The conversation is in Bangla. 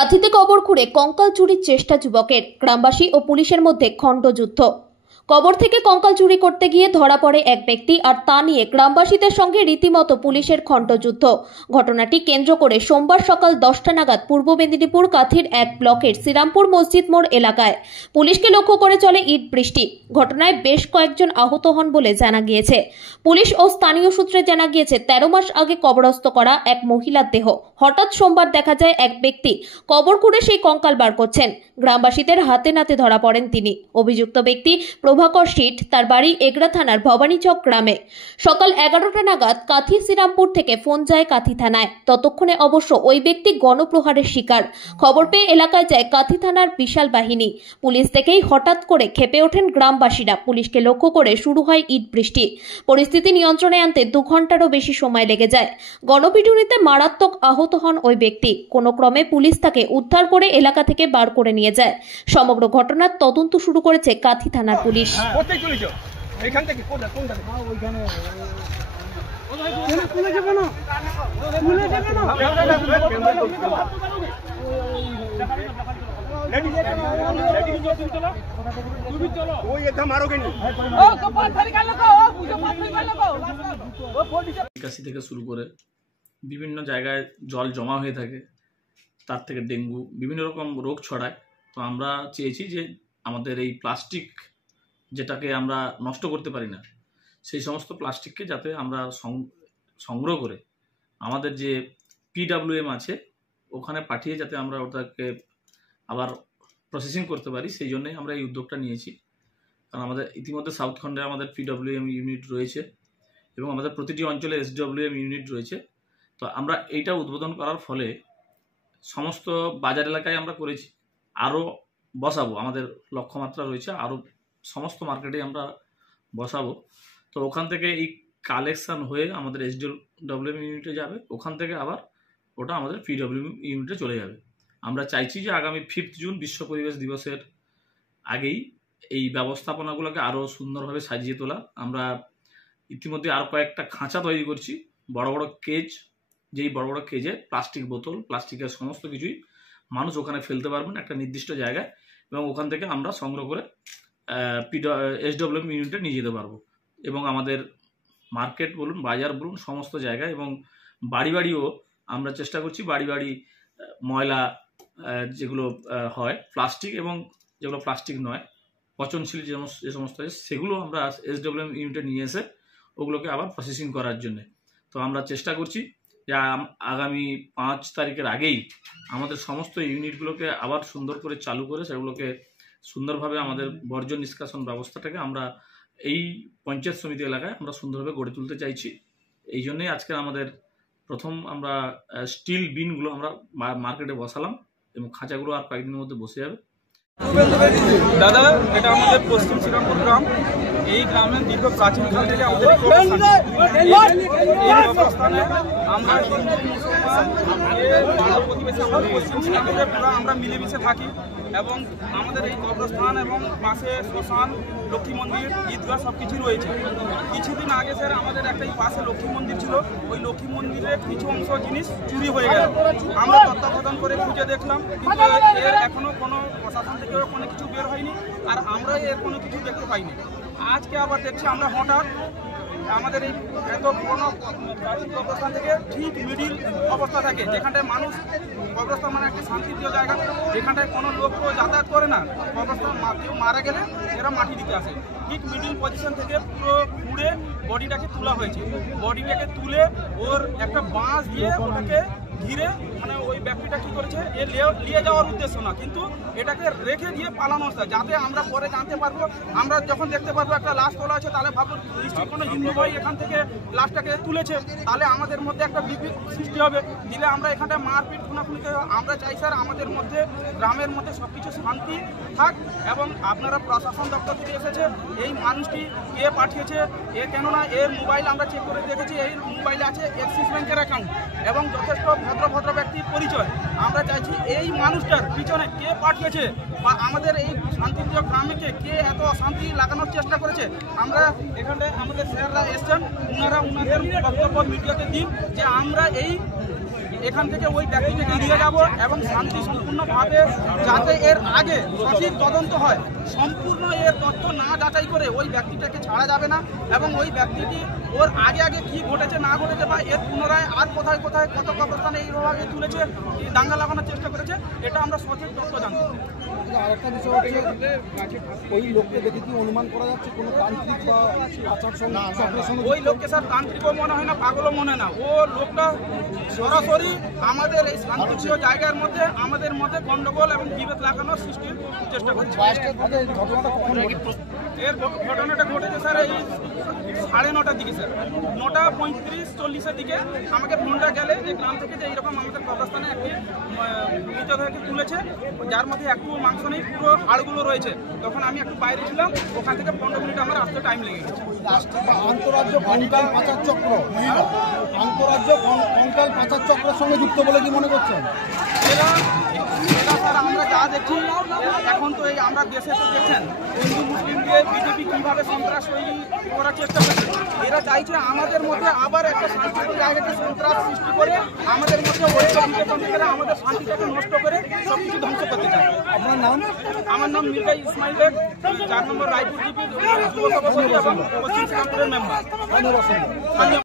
কাঁথিতে কবর খুঁড়ে কঙ্কাল চুরির চেষ্টা যুবকের, গ্রামবাসী ও পুলিশের মধ্যে খণ্ডযুদ্ধ। কবর থেকে কঙ্কাল চুরি করতে গিয়ে ধরা পড়ে এক ব্যক্তি, আর তা নিয়ে গ্রামবাসীদের সঙ্গে রীতিমতো পুলিশের খণ্ডযুদ্ধ। ঘটনাটি কেন্দ্র করে সোমবার সকাল 10টা নাগাদ পূর্ব মেদিনীপুর কাঁথির এক ব্লকের শ্রীরামপুর মসজিদ মোড় এলাকায় পুলিশকে লক্ষ্য করে চলে ইট বৃষ্টি। ঘটনায় বেশ কয়েকজন আহত হন বলে জানা গিয়েছে। পুলিশ ও স্থানীয় সূত্রে জানা গিয়েছে, 13 মাস আগে কবরস্থ করা এক মহিলার দেহ হঠাৎ সোমবার দেখা যায় এক ব্যক্তি কবর খুঁড়ে সেই কঙ্কাল বার করছেন। গ্রামবাসীদের হাতে নাতে ধরা পড়েন তিনি। অভিযুক্ত ব্যক্তি প্রভাকর শীট, তার বাড়ি এগড়া থানার ভবানীচক গ্রামে। সকাল 11টা নাগাদ কাঁথি শ্রীরামপুর থেকে ফোন যায় কাঁথি থানায়। ততক্ষণে অবশ্য ওই ব্যক্তি গণপ্রহারের শিকার। খবর পেয়ে এলাকায় যায় কাঁথি থানার বিশাল বাহিনী। পুলিশ দেখেই হঠাৎ করে ক্ষেপে ওঠেন গ্রামবাসীরা। পুলিশকে লক্ষ্য করে শুরু হয় ইট বৃষ্টি। পরিস্থিতি নিয়ন্ত্রণে আনতে 2 ঘন্টারও বেশি সময় লেগে যায়। গণপিটুনিতে মারাত্মক আহত হন ওই ব্যক্তি। কোনো ক্রমে পুলিশ তাকে উদ্ধার করে এলাকা থেকে বার করে নিয়ে যায়। সমগ্র ঘটনার তদন্ত শুরু করেছে কাঁথি থানার পুলিশ। নিকাশি থেকে শুরু করে বিভিন্ন জায়গায় জল জমা হয়ে থাকে, তার থেকে ডেঙ্গু বিভিন্ন রকম রোগ ছড়ায়। তো আমরা চেয়েছি যে আমাদের এই প্লাস্টিক, যেটাকে আমরা নষ্ট করতে পারি না, সেই সমস্ত প্লাস্টিককে যাতে আমরা সংগ্রহ করে আমাদের যে PWM আছে ওখানে পাঠিয়ে যাতে আমরা ওটাকে আবার প্রসেসিং করতে পারি, সেই জন্যই আমরা এই উদ্যোগটা নিয়েছি। কারণ আমাদের ইতিমধ্যে সাউথ খণ্ডে আমাদের PWM ইউনিট রয়েছে এবং আমাদের প্রতিটি অঞ্চলে SWM ইউনিট রয়েছে। তো আমরা এইটা উদ্বোধন করার ফলে সমস্ত বাজার এলাকায় আমরা করেছি, আরও বসাবো, আমাদের লক্ষ্যমাত্রা রয়েছে, আরও সমস্ত মার্কেটে আমরা বসাবো। তো ওখান থেকে এই কালেকশন হয়ে আমাদের SWM ইউনিটে যাবে, ওখান থেকে আবার ওটা আমাদের PWM ইউনিটে চলে যাবে। আমরা চাইছি যে আগামী 5 জুন বিশ্ব পরিবেশ দিবসের আগেই এই ব্যবস্থাপনাগুলোকে আরও সুন্দরভাবে সাজিয়ে তোলা। আমরা ইতিমধ্যে আরও কয়েকটা খাঁচা তৈরি করছি, বড় বড় কেজ, যেই বড় বড় কেজে প্লাস্টিক বোতল, প্লাস্টিকের সমস্ত কিছুই মানুষ ওখানে ফেলতে পারবেন একটা নির্দিষ্ট জায়গায়, এবং ওখান থেকে আমরা সংগ্রহ করে SWM ইউনিটে নিয়ে যেতে পারবো। এবং আমাদের মার্কেট বলুন, বাজার বলুন, সমস্ত জায়গায় এবং বাড়ি বাড়িও আমরা চেষ্টা করছি, বাড়ি বাড়ি ময়লা যেগুলো হয় প্লাস্টিক এবং যেগুলো প্লাস্টিক নয় পচনশীল যে সমস্ত আছে সেগুলো আমরা SWM ইউনিটে নিয়ে এসে ওগুলোকে আবার প্রসেসিং করার জন্যে। তো আমরা চেষ্টা করছি যে আগামী 5 তারিখের আগেই আমাদের সমস্ত ইউনিটগুলোকে আবার সুন্দর করে চালু করে সেগুলোকে সুন্দরভাবে আমাদের বর্জ্য নিষ্কাশন ব্যবস্থাটাকে আমরা এই পঞ্চায়েত সমিতি এলাকায় আমরা সুন্দরভাবে গড়ে তুলতে চাইছি। এই জন্যই আজকে আমাদের প্রথম আমরা স্টিল বিনগুলো আমরা মার্কেটে বসালাম এবং খাঁচাগুলো আর কয়েকদিনের মধ্যে বসে যাবে। দাদা, এটা আমাদের পশ্চিম শ্রীরামপুর গ্রাম। এই গ্রামের দীর্ঘ প্রাচীনকাল থেকে আমাদের আমরা আমরা মিলেমিশে থাকি এবং আমাদের এই কবরস্থান এবং পাশে শ্মশান, লক্ষ্মী মন্দির, ঈদগাহ সব কিছু রয়েছে। কিছুদিন আগে স্যার আমাদের একটা পাশে লক্ষ্মী মন্দির ছিল, ওই লক্ষ্মী মন্দিরের কিছু অংশ জিনিস চুরি হয়ে গেল। আমরা তত্ত্বাবধান করে খুঁজে দেখলাম, কিন্তু এর এখনো কোনো প্রশাসন থেকে কোনো কিছু বের হয়নি, আর আমরা এর কোনো কিছু দেখতে পাইনি। আজকে আবার দেখছি আমরা হঠাৎ আমাদের এই এত পুরোনো কবরস্থান থেকে ঠিক মিডিল অবস্থা থাকে, যেখানটায় মানুষ, কবরস্থান মানে একটা শান্তিপ্রিয় জায়গা, যেখানটায় কোনো লোক যাতায়াত করে না। কবরস্থান কেউ মারা গেলে এরা মাটি দিতে আসে, ঠিক মিডিল পজিশন থেকে পুরো ঘুরে বডিটাকে তোলা হয়েছে। বডিটাকে তুলে ওর একটা বাঁশ দিয়ে ওটাকে ঘিরে, মানে ওই ব্যক্তিটা কি করেছে, এ নিয়ে যাওয়ার উদ্দেশ্য না, কিন্তু এটাকে রেখে দিয়ে পালানো হচ্ছে, যাতে আমরা পরে জানতে পারবো। আমরা যখন দেখতে পারবো একটা লাশ তোলা আছে, তাহলে ভাববো নিশ্চয়ই কোনো হিন্দু ভাই এখান থেকে লাশটাকে তুলেছে, তাহলে আমাদের মধ্যে একটা বিভেদ সৃষ্টি হবে, দিলে আমরা এখানটায় মারপিট খুনাখুনি। আমরা চাই স্যার আমাদের মধ্যে, গ্রামের মধ্যে সব কিছু শান্তি থাক, এবং আপনারা প্রশাসন দপ্তর থেকে এসেছে, এই মানুষটি কে পাঠিয়েছে, এ কেননা এর মোবাইল আমরা চেক করে দেখেছি, এই মোবাইলে আছে অ্যাক্সিস ব্যাংকের অ্যাকাউন্ট এবং যথেষ্ট ভদ্র ব্যক্তির পরিচয়। আমরা চাইছি এই মানুষটার পিছনে কে পাঠিয়েছে, বা আমাদের এই শান্তিপ্রিয় গ্রামকে কে এত অশান্তি লাগানোর চেষ্টা করেছে। আমরা এখানে আমাদের স্যাররা এসছেন, ওনারা ওনাদের বক্তব্য মিডিয়াতে দিন যে আমরা এই এখান থেকে ওই ব্যক্তিটাকে নিয়ে যাব এবং শান্তি সম্পূর্ণভাবে যাতে এর আগে সঠিক তদন্ত হয়, সম্পূর্ণ এর তথ্য না যাচাই করে ওই ব্যক্তিটাকে ছাড়া যাবে না এবং ওই ব্যক্তিটি ওর আগে আগে কি ঘটেছে না ঘটেছে বা এর পুনরায় আর কোথায় কোথায় কত কবরস্থানে এইভাবে তুলেছে, দাঙ্গা লাগানোর চেষ্টা করেছে, এটা আমরা সঠিক তথ্য জানতে চাই। আরেকটা বিষয় হচ্ছে ওই লোককে দেখে কি অনুমান করা যাচ্ছে কোনো তান্ত্রিক বা আচার চক্রের সঙ্গে? ওই লোককে স্যার তান্ত্রিকও মনে হয় না, পাগলও মনে না। ও লোকটা সরাসরি আমাদের এই শান্তিপ্রিয় জায়গার মধ্যে আমাদের মধ্যে গন্ডগোল এবং বিভেদ লাগানোর সৃষ্টির চেষ্টা করছে। ঘটনাটা কখন ঘটেছে? এর ঘটনাটা ঘটেছে স্যার এই 9:30টার দিকে, স্যার 9:35-40-এর দিকে আমাকে ফোনটা গেলে যে গ্রাম থেকে যে এইরকম আমাদের কবরস্থানে একটি মৃতদেহকে তুলেছে, যার মধ্যে একটু মাংস নেই, পুরো হাড়গুলো রয়েছে। তখন আমি একটু বাইরে ছিলাম, ওখান থেকে 15 মিনিট আমার আসতে টাইম লেগে গেছে। আন্তরাজ্য কঙ্কাল পাচার চক্র, আন্তরাজ্য কঙ্কাল পাচার চক্রের সঙ্গে যুক্ত বলে কি মনে করছেন? এরা স্যার আমরা যা দেখছি এখন তো এই আমরা দেশে তো দেখছেন হিন্দু মুসলিম দিয়ে বিজেপি কীভাবে সন্ত্রাস তৈরি করার চেষ্টা করছে। এরা চাইছে আমাদের মধ্যে আবার একটা শান্তিপূর্ণ জায়গাতে সন্ত্রাস সৃষ্টি করে আমাদের মধ্যে আমাদের শান্তিটাকে নষ্ট করে সব কিছু ধ্বংস করতে চায়। আপনার নাম? আমার নাম মির্জা ইসমাইল বেগ, 4 নম্বর রায়পুর জিপি যুব সভাপতি এবং পশ্চিম শ্রীরামপুরের মেম্বার। ধন্যবাদ।